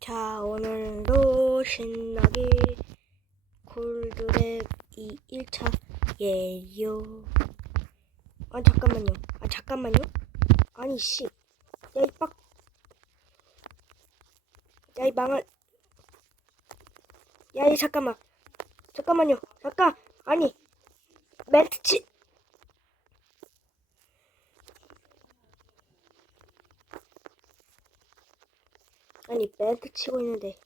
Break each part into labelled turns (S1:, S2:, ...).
S1: 자, 오늘도 신나게 골드랩 이 1차 예요. 아, 잠깐만요. 아, 잠깐만요. 아니, 씨. 야, 이 빡. 야, 이 망할. 야, 이 잠깐만. 잠깐만요. 잠깐. 아니. 멘트 치. 아니, 멘트 치고 있는데.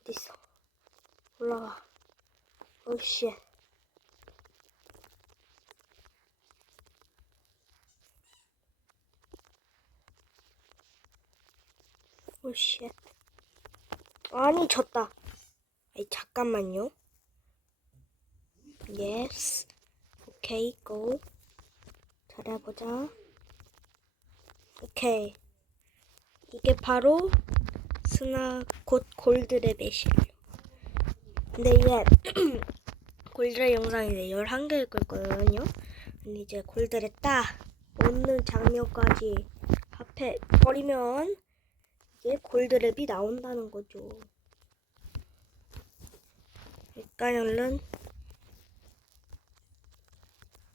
S1: 어딨어? 올라와. 오씨. 오씨. 아니, 졌다. 아이, 잠깐만요. Yes. 오케이, go. 잘해보자. 오케이. 이게 바로 스나 곧 골드랩이시래요. 근데 이게 골드랩 영상이 이제 11개일 거거든요. 근데 이제 골드랩 딱 오는 장면까지 합해 버리면 이게 골드랩이 나온다는 거죠. 일단은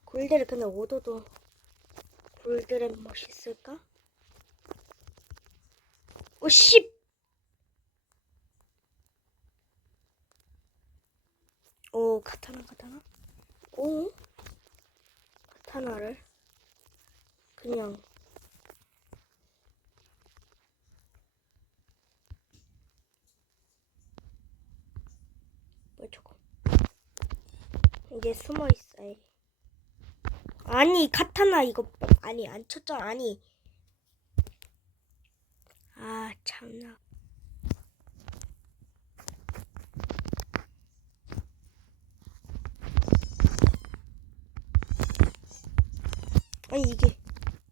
S1: 골드랩 근데 오도도 골드랩 멋있을까? 오, 씨! 오, 카타나, 카타나? 오? 카타나를 그냥 뭐 저거 이제 숨어 있어요. 아니 카타나 이거 아니 안 쳤잖아 아니 아 참나 아니 이게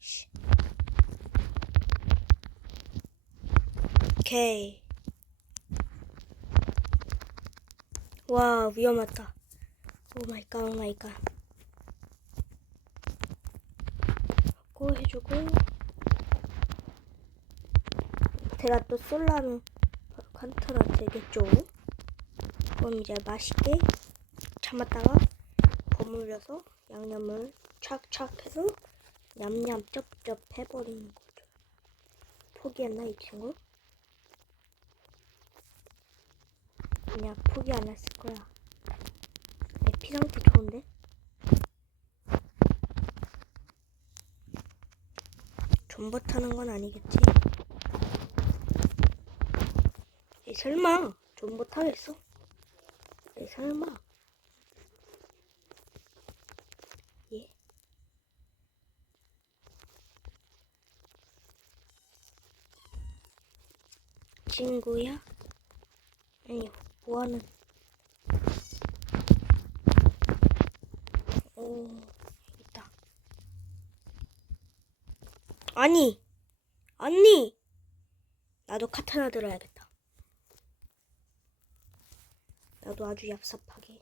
S1: 씨. 오케이 와 위험하다 오 마이 갓, 오 마이 갓. 고 해주고 제가 또 쏠라면 컨트라 되겠죠. 그럼 이제 맛있게 참았다가 버무려서 양념을 촥촥 해서 냠냠 쩝쩝 해버리는 거죠. 포기했나 이 친구? 그냥 포기 안 했을 거야. 내 피 상태 좋은데? 존버 타는 건 아니겠지? 에 설마 존버 타겠어? 에 설마 예? 친구야? 아니 뭐하는? 오 있다. 아니 아니! 나도 카타나 들어야겠다. 나도 아주 얍삽하게.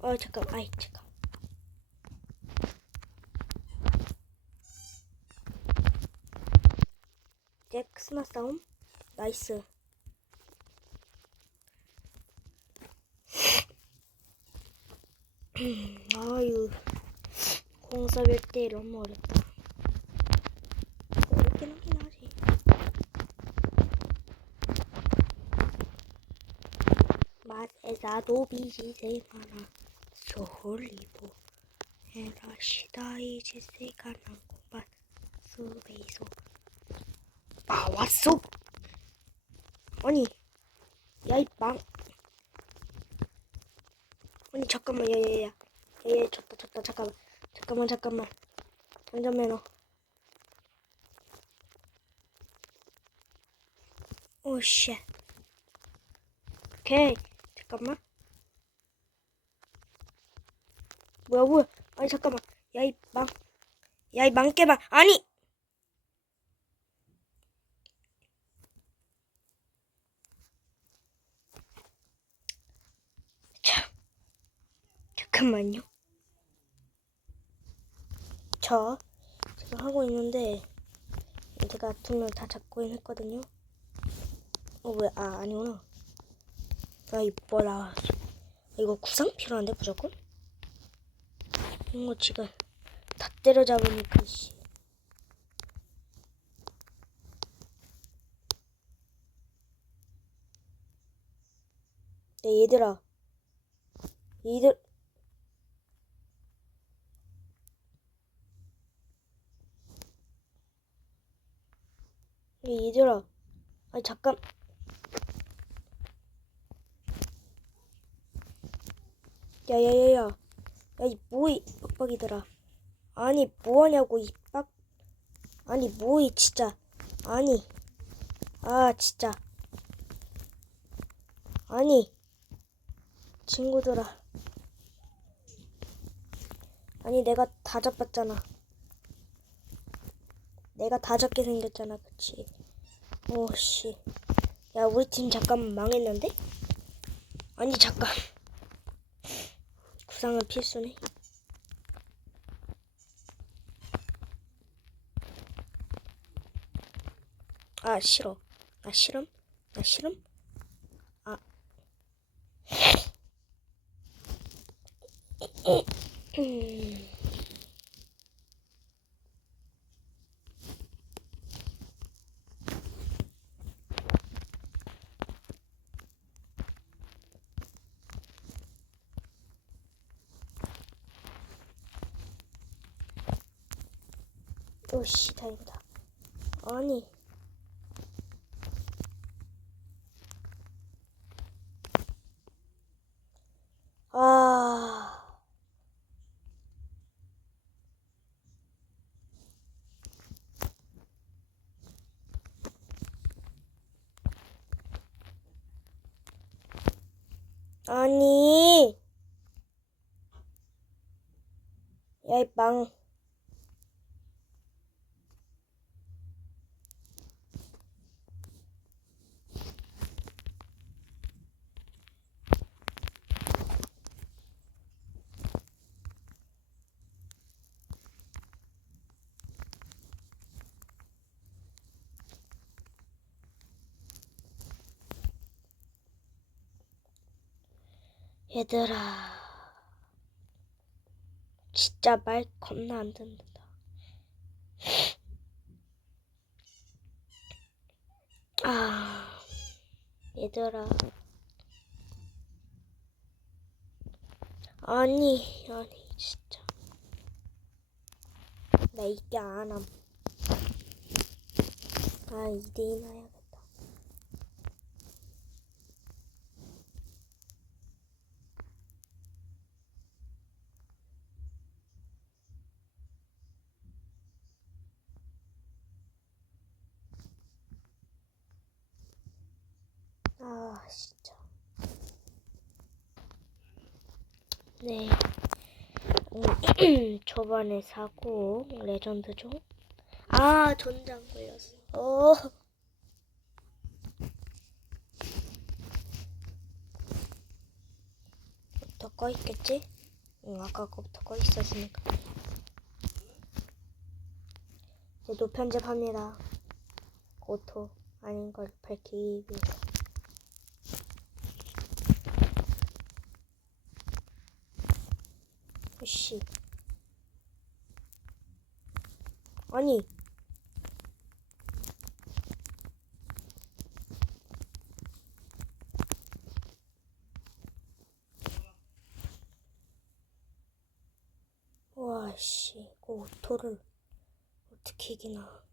S1: 어 잠깐 아이 잠깐 스나 싸움 나이스. 아유 공섭 1대1 너무 어렵다. 어렵긴 하긴 하지. 맛에서도 비지세 많아 소홀리고 에라시다. 이 지세가 난고만 수베이소 나 왔어? 아니 야 이 망. 아니 잠깐만 야 야 야. 야 야 졌다 졌다 잠깐만. 잠깐만 잠깐만. 완전 매너. 오쉣 오케이. 잠깐만. 뭐야 뭐야. 아니 잠깐만. 야 이 망. 야 이 망개발 아니 참 잠깐만요 저 지금 하고 있는데 제가 두 명 다 잡고 했거든요 어, 왜, 아, 아니구나. 아, 이 뭐라. 이거 구상 필요한데, 무조건? 이거 지금 다 때려잡으니까, 씨. 야, 얘들아. 얘들, 얘들아. 아니, 잠깐. 야야야야. 야이 뭐이 빡빡이들아. 아니 뭐하냐고 이 빡. 아니 뭐이 진짜. 아니. 아 진짜. 아니. 친구들아. 아니 내가 다 잡았잖아. 내가 다 잡게 생겼잖아 그치 오씨 야 우리 팀 잠깐 망했는데 아니 잠깐 구상은 필수네. 아 싫어. 나 싫음. 나 싫음. 아. 음. 오씨 다행이다. 아니. 아. 아니. 야, 이 망. 얘들아. 진짜 말 겁나 안 듣는다. 아, 얘들아. 아니, 아니, 진짜. 나 이게 안 함. 아, 2대2 해야겠다. 아, 진짜. 네. 음, 초반에 사고, 레전드죠? 아, 전장 걸렸어. 어. 더꺼 있겠지? 응, 아까 거부터 꺼 있었으니까. 이제 노편집합니다. 오토 아닌 걸 밝히기 위해서. 씨. 아니. 와, 씨. 그 오토를 어떻게 이기나.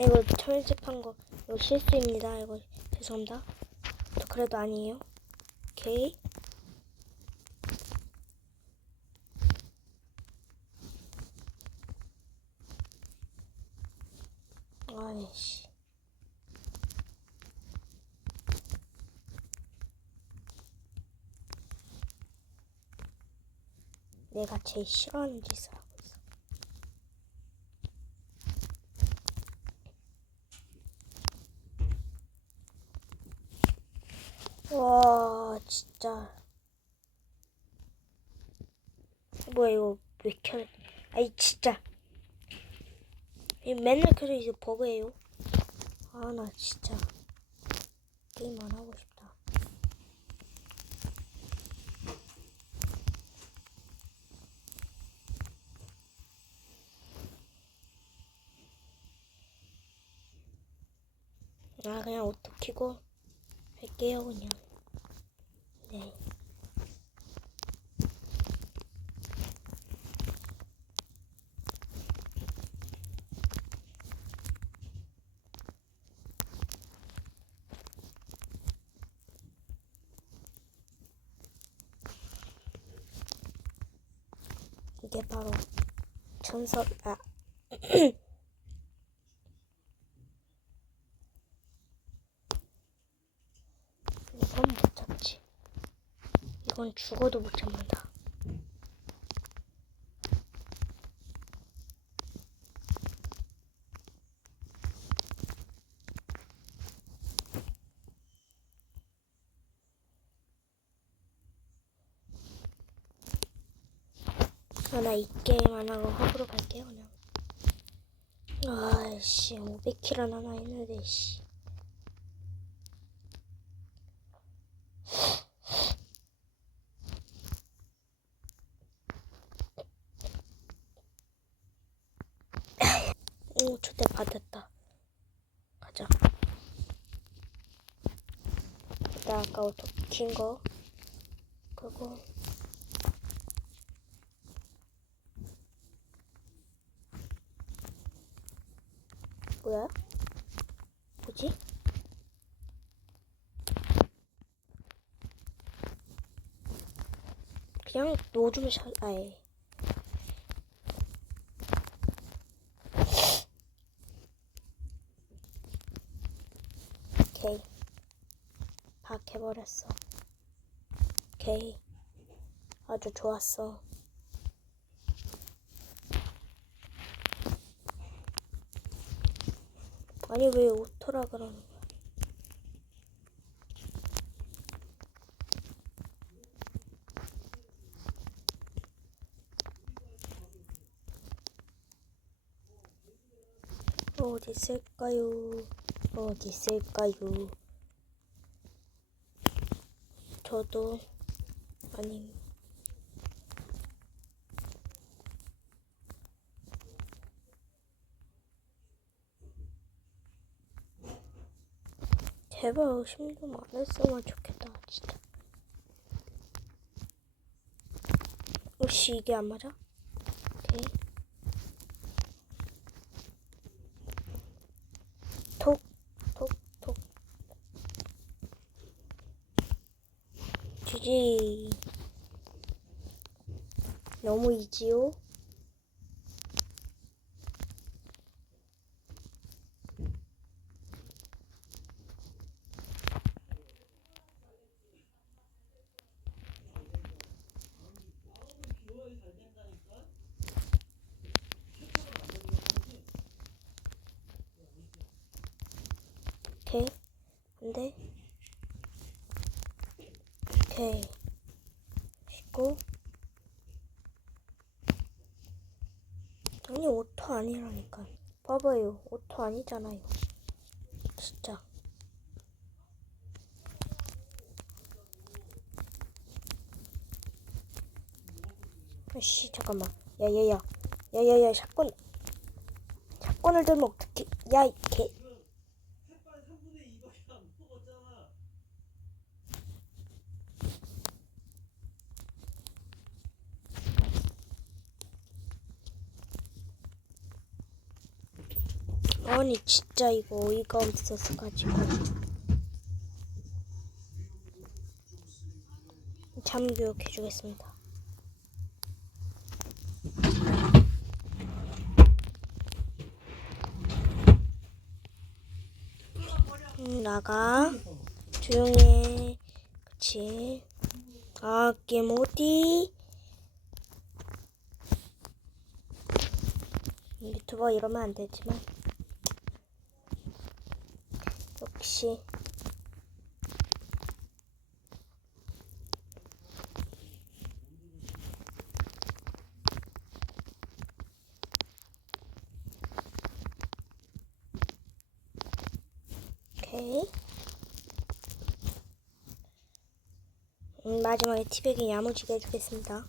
S1: 이거 편집한 거 이거 실수입니다. 이거 죄송합니다. 저 그래도 아니에요. 오케이. 아이씨. 내가 제일 싫어하는 짓을 하고 있어. 와, 진짜. 뭐야, 이거 왜 켜? 아이 진짜. 이 맨날 켜져 있어 버그예요. 아 나 진짜 게임 안 하고 싶다. 아 그냥 키고 할게요 그냥. 네. 이게 바로 전설 아 이건 못 잡지. 이건 죽어도 못 잡는다. 아, 나 이 게임 안 하고 허브로 갈게요, 그냥. 아이씨, 500킬 하나 했는데, 씨. 오, 초대 받았다. 가자. 나 아까 오토 킨 거. 그거. 뭐야? 뭐지? 그냥 노즘 샷, 아예. 오케이. 박해버렸어. 오케이. 아주 좋았어. 아니 왜 오토라 그러는 거야? 어디 있을까요? 어디 있을까요? 저도 아님 제발 의심 좀 안 했으면 좋겠다 진짜 혹시 이게 안 맞아? 오케이 톡, 톡, 톡 GG 너무 이지요? 오케이 안돼 오케이 쉬고. 아니 오토 아니라니까. 봐봐요. 오토 아니잖아요. 진짜. 아씨 잠깐만. 야야야. 야야야 샷건. 샷건을 들면 어떡해 야이 개
S2: 햇반 3분의 2밖에 안 먹었잖아.
S1: 아니 진짜 이거 어이가 없어서 가지고. 잠교육 해주겠습니다. 음, 나가. 조용히 해. 그치? 아 게임 어디? 유튜버 이러면 안 되지만 역시. 오케이. 음, 마지막에 티백이 야무지게 해주겠습니다.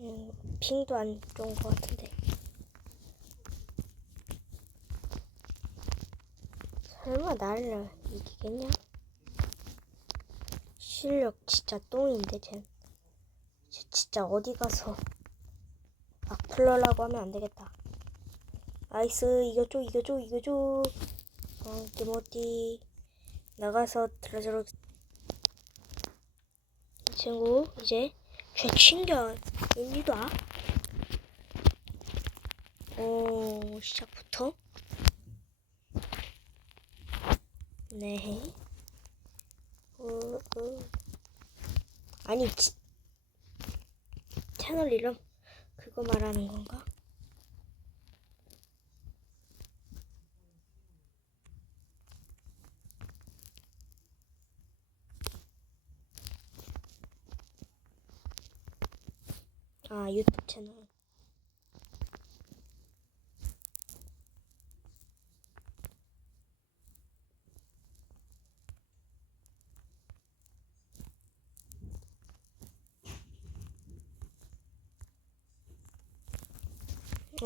S1: 음, 핑도 안 좋은 것 같은데. 설마 나를 이기겠냐? 실력 진짜 똥인데, 쟨. 쟤 진짜 어디 가서 악플러라고 하면 안 되겠다. 나이스, 이겨줘, 이겨줘, 이겨줘. 어, 디모티. 나가서 들어들어. 이 친구, 이제 죄 챙겨입니다. 오, 시작부터. 네. 어, 어. 아니, 지, 채널 이름 그거 말하는 건가? 아, 유튜브 채널.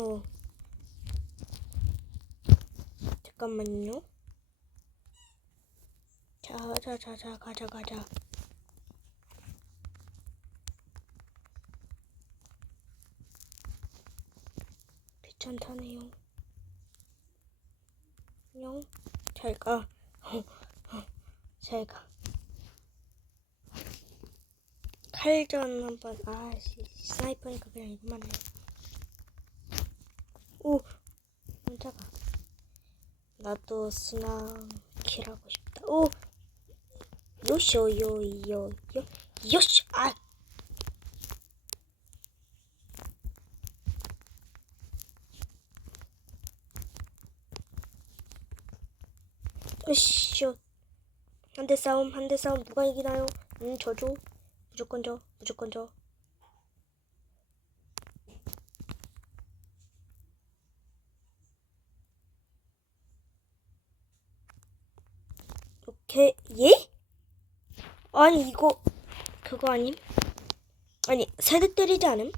S1: 어. 잠깐만요. 자, 자, 자, 자, 가자, 가자. 괜찮다네요. 안녕. 잘 가. 잘 가. 칼전 한번, 아, 씨, 스나이퍼니까 그냥 이거만 해. 오, 깜짝아. 나도 스나킬 하고 싶다. 오, 요쇼, 요, 요, 요, 요쇼, 아. 으쌰. 한대 싸움, 한 대 싸움 누가 이기나요? 음, 저죠. 무조건 저, 무조건 저. 오케이, 예? 아니, 이거, 그거 아님? 아니, 세대 때리지 않음?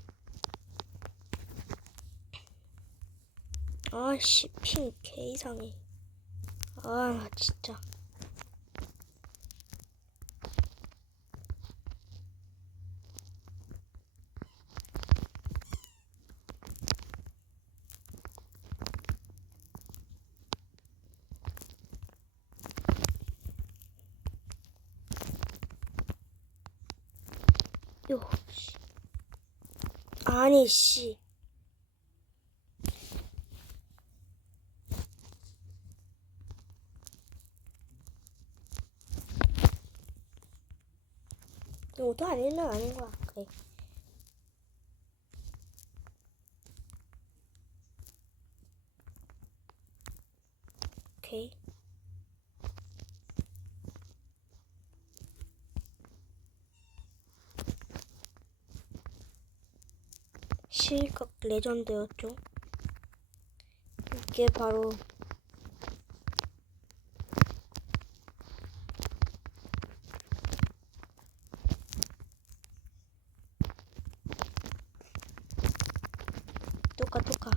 S1: 아씨, 핑, 개 이상해. 아, 진짜. 요, 씨. 아니, 씨. 이것도 아니면 아닌 거야. 그래. 오케이. 실각 레전드였죠. 이게 바로 똑까 똑까.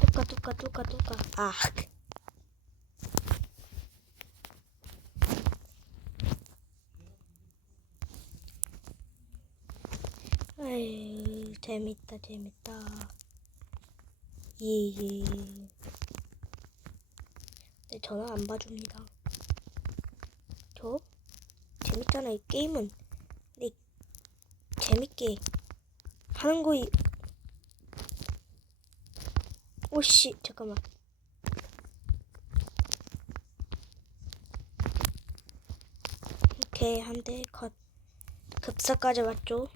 S1: 똑까 똑까 똑까 똑까. 아. 아유 재밌다 재밌다. 예예. 내 전화 안 봐줍니다. 저 재밌잖아 이 게임은. 근데 재밌게 하는 거이. 오씨 잠깐만. 오케이 한 대 컷. 급사까지 왔죠.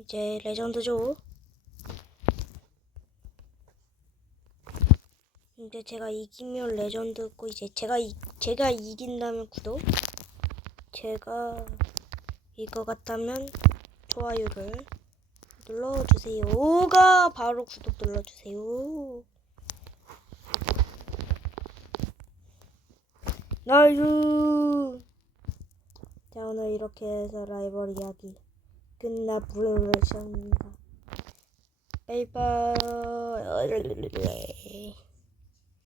S1: 이제 레전드죠. 이제 제가 이기면 레전드고 이제 제가 이, 제가 이긴다면 구독. 제가 이거 같다면 좋아요를 눌러주세요. 오가 바로 구독 눌러주세요. 나이스. 자 오늘 이렇게 해서 라이벌 이야기 끝나보겠습니다. 바이바이.